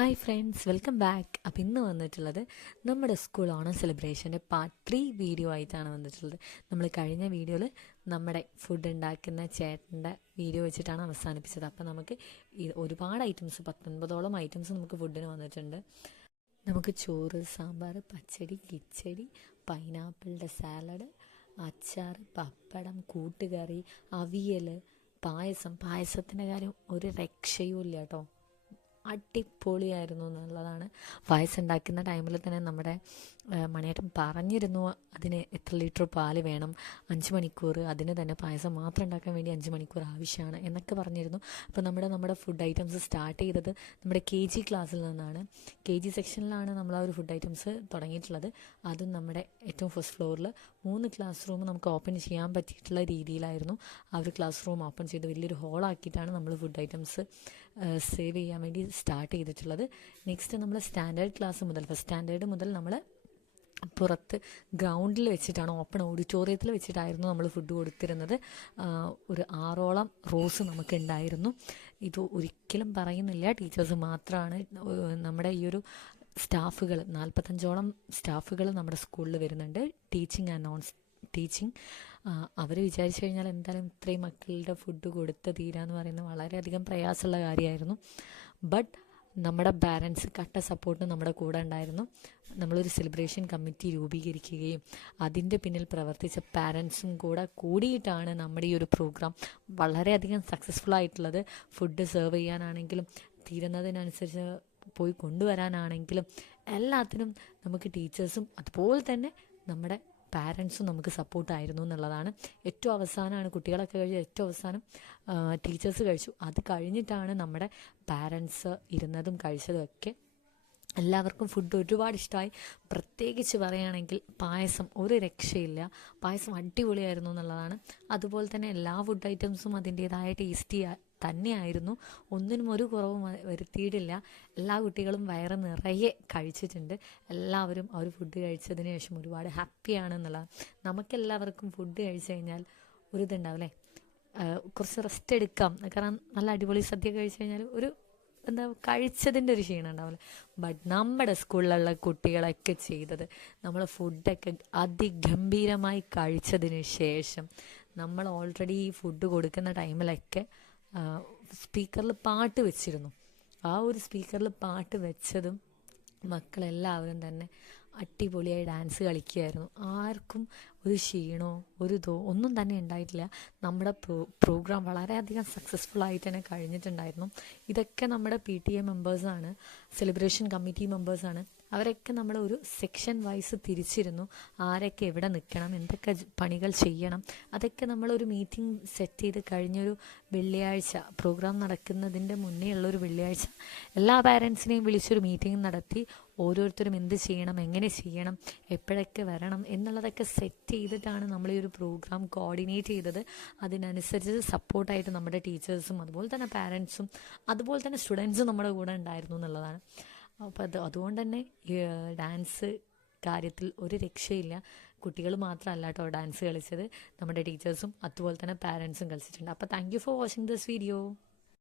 Hi friends, welcome back. അപ്പോൾ ഇന്ന് വന്നിട്ടുള്ളത് നമ്മുടെ സ്കൂൾ ഓണം സെലിബ്രേഷൻ്റെ പാർട്ട് 3 വീഡിയോ ആയിട്ടാണ് വന്നിട്ടുള്ളത്. നമ്മൾ കഴിഞ്ഞ വീഡിയോയിൽ നമ്മുടെ ഫുഡ് ഉണ്ടാക്കുന്ന ചേട്ടൻ്റെ വീഡിയോ വെച്ചിട്ടാണ് അവസാനിപ്പിച്ചത്. അപ്പോൾ നമുക്ക് ഒരുപാട് ഐറ്റംസ് 19ഓളം ഐറ്റംസ് നമുക്ക് ഫുഡിന് വന്നിട്ടുണ്ട്. നമുക്ക് ചോറ്, സാമ്പാർ, പച്ചടി, കിച്ചടി, പൈനാപ്പിളിൻ്റെ സാലഡ്, അച്ചാർ, പപ്പടം, കൂട്ടുകറി, അവിയൽ, പായസത്തിൻ്റെ കാര്യം ഒരു രക്ഷയും ഇല്ല കേട്ടോ. അടിപൊളിയായിരുന്നു എന്നുള്ളതാണ്. പായസം ഉണ്ടാക്കുന്ന ടൈമിൽ തന്നെ നമ്മുടെ മണിയേട്ടൻ പറഞ്ഞിരുന്നു അതിന് എത്ര ലിറ്റർ പാല് വേണം, 5 മണിക്കൂർ, അതിന് തന്നെ പായസം മാത്രം ഉണ്ടാക്കാൻ വേണ്ടി 5 മണിക്കൂർ ആവശ്യമാണ് എന്നൊക്കെ പറഞ്ഞിരുന്നു. അപ്പോൾ നമ്മുടെ ഫുഡ് ഐറ്റംസ് സ്റ്റാർട്ട് ചെയ്തത് നമ്മുടെ KG ക്ലാസ്സിൽ നിന്നാണ്. KG സെക്ഷനിലാണ് നമ്മൾ ആ ഒരു ഫുഡ് ഐറ്റംസ് തുടങ്ങിയിട്ടുള്ളത്. അതും നമ്മുടെ ഏറ്റവും ഫസ്റ്റ് ഫ്ലോറിൽ 3 ക്ലാസ് റൂം നമുക്ക് ഓപ്പൺ ചെയ്യാൻ പറ്റിയിട്ടുള്ള രീതിയിലായിരുന്നു. ആ ഒരു ക്ലാസ് റൂം ഓപ്പൺ ചെയ്ത് വലിയൊരു ഹോളാക്കിയിട്ടാണ് നമ്മൾ ഫുഡ് ഐറ്റംസ് സേവ് ചെയ്യാൻ വേണ്ടി സ്റ്റാർട്ട് ചെയ്തിട്ടുള്ളത്. നെക്സ്റ്റ് നമ്മൾ സ്റ്റാൻഡേർഡ് ക്ലാസ് മുതൽ, ഫസ്റ്റ് സ്റ്റാൻഡേർഡ് മുതൽ നമ്മൾ പുറത്ത് ഗ്രൗണ്ടിൽ വെച്ചിട്ടാണ്, ഓപ്പൺ ഓഡിറ്റോറിയത്തിൽ വെച്ചിട്ടായിരുന്നു നമ്മൾ ഫുഡ് കൊടുത്തിരുന്നത്. ഒരു 6ഓളം റോസ് നമുക്കുണ്ടായിരുന്നു. ഇത് ഒരിക്കലും പറയുന്നില്ല, ടീച്ചേഴ്സ് മാത്രമാണ്. നമ്മുടെ ഈ ഒരു സ്റ്റാഫുകൾ 45ഓളം സ്റ്റാഫുകൾ നമ്മുടെ സ്കൂളിൽ വരുന്നുണ്ട്, ടീച്ചിങ് ആൻഡ് നോൺ ടീച്ചിങ്. അവർ വിചാരിച്ചു കഴിഞ്ഞാൽ എന്തായാലും ഇത്രയും മക്കളുടെ ഫുഡ് കൊടുത്ത് തീരാന്ന് പറയുന്നത് വളരെയധികം പ്രയാസമുള്ള കാര്യമായിരുന്നു. ബട്ട് നമ്മുടെ പാരൻസ് കട്ട സപ്പോർട്ട് നമ്മുടെ കൂടെ ഉണ്ടായിരുന്നു. നമ്മളൊരു സെലിബ്രേഷൻ കമ്മിറ്റി രൂപീകരിക്കുകയും അതിൻ്റെ പിന്നിൽ പ്രവർത്തിച്ച പാരൻസും കൂടെ കൂടിയിട്ടാണ് നമ്മുടെ ഈ ഒരു പ്രോഗ്രാം വളരെയധികം സക്സസ്ഫുൾ ആയിട്ടുള്ളത്. ഫുഡ് സെർവ് ചെയ്യാനാണെങ്കിലും തീരുന്നതിനനുസരിച്ച് പോയി കൊണ്ടുവരാനാണെങ്കിലും എല്ലാത്തിനും നമുക്ക് ടീച്ചേഴ്സും അതുപോലെ തന്നെ നമ്മുടെ പാരൻസും നമുക്ക് സപ്പോർട്ടായിരുന്നു എന്നുള്ളതാണ്. ഏറ്റവും അവസാനമാണ് കുട്ടികളൊക്കെ കഴിച്ച്, ഏറ്റവും അവസാനം ടീച്ചേഴ്സ് കഴിച്ചു. അത് കഴിഞ്ഞിട്ടാണ് നമ്മുടെ പാരൻസ് ഇരുന്നതും കഴിച്ചതും ഒക്കെ. എല്ലാവർക്കും ഫുഡ് ഒരുപാട് ഇഷ്ടമായി. പ്രത്യേകിച്ച് പറയുകയാണെങ്കിൽ പായസം ഒരു രക്ഷയില്ല, പായസം അടിപൊളിയായിരുന്നു എന്നുള്ളതാണ്. അതുപോലെ തന്നെ എല്ലാ ഫുഡ് ഐറ്റംസും അതിൻ്റേതായ ടേസ്റ്റി തന്നെയായിരുന്നു. ഒന്നിനും ഒരു കുറവും വരുത്തിയിട്ടില്ല. എല്ലാ കുട്ടികളും വയറ് നിറയെ കഴിച്ചിട്ടുണ്ട്. എല്ലാവരും ആ ഒരു ഫുഡ് കഴിച്ചതിന് ശേഷം ഒരുപാട് ഹാപ്പിയാണ് എന്നുള്ളത്. നമുക്കെല്ലാവർക്കും ഫുഡ് കഴിച്ചു കഴിഞ്ഞാൽ ഒരു ഇതുണ്ടാവില്ലേ, കുറച്ച് റെസ്റ്റ് എടുക്കാം, കാരണം നല്ല അടിപൊളി സദ്യ കഴിച്ചു കഴിഞ്ഞാൽ ഒരു കഴിച്ചതിൻ്റെ ഒരു ക്ഷീണം ഉണ്ടാവില്ല. ബട്ട് നമ്മുടെ സ്കൂളിലുള്ള കുട്ടികളൊക്കെ ചെയ്തത്, നമ്മൾ ഫുഡൊക്കെ അതിഗംഭീരമായി കഴിച്ചതിന് ശേഷം നമ്മൾ ഓൾറെഡി ഈ ഫുഡ് കൊടുക്കുന്ന ടൈമിലൊക്കെ സ്പീക്കറിൽ പാട്ട് വെച്ചിരുന്നു. ആ ഒരു സ്പീക്കറിൽ പാട്ട് വെച്ചതും മക്കളെല്ലാവരും തന്നെ അടിപൊളിയായി ഡാൻസ് കളിക്കുകയായിരുന്നു. ആർക്കും ഒരു ക്ഷീണമോ ഒന്നും തന്നെ ഉണ്ടായിട്ടില്ല. നമ്മുടെ പ്രോഗ്രാം വളരെയധികം സക്സസ്ഫുൾ ആയിട്ട് തന്നെ കഴിഞ്ഞിട്ടുണ്ടായിരുന്നു. ഇതൊക്കെ നമ്മുടെ PTA മെമ്പേഴ്സാണ്, സെലിബ്രേഷൻ കമ്മിറ്റി മെമ്പേഴ്സാണ്. അവരൊക്കെ നമ്മൾ ഒരു സെക്ഷൻ വൈസ് തിരിച്ചിരുന്നു. ആരൊക്കെ എവിടെ നിൽക്കണം, എന്തൊക്കെ പണികൾ ചെയ്യണം, അതൊക്കെ നമ്മളൊരു മീറ്റിംഗ് സെറ്റ് ചെയ്ത് കഴിഞ്ഞൊരു വെള്ളിയാഴ്ച, പ്രോഗ്രാം നടക്കുന്നതിൻ്റെ മുന്നേ ഉള്ളൊരു വെള്ളിയാഴ്ച എല്ലാ പാരൻസിനെയും വിളിച്ചൊരു മീറ്റിംഗ് നടത്തി ഓരോരുത്തരും എന്ത് ചെയ്യണം, എങ്ങനെ ചെയ്യണം, എപ്പോഴൊക്കെ വരണം എന്നുള്ളതൊക്കെ സെറ്റ് ചെയ്തിട്ടാണ് നമ്മൾ ഈ ഒരു പ്രോഗ്രാം കോർഡിനേറ്റ് ചെയ്തത്. അതിനനുസരിച്ച് സപ്പോർട്ടായിട്ട് നമ്മുടെ ടീച്ചേഴ്സും അതുപോലെ തന്നെ പാരൻസും അതുപോലെ തന്നെ സ്റ്റുഡൻസും നമ്മുടെ കൂടെ ഉണ്ടായിരുന്നു എന്നുള്ളതാണ്. അപ്പോൾ അതുകൊണ്ട് തന്നെ ഡാൻസ് കാര്യത്തിൽ ഒരു രക്ഷയില്ല. കുട്ടികൾ മാത്രമല്ല കേട്ടോ ഡാൻസ് കളിച്ചത്, നമ്മുടെ ടീച്ചേഴ്സും അതുപോലെ തന്നെ പാരൻസും കളിച്ചിട്ടുണ്ട്. അപ്പോൾ thank you for watching this video.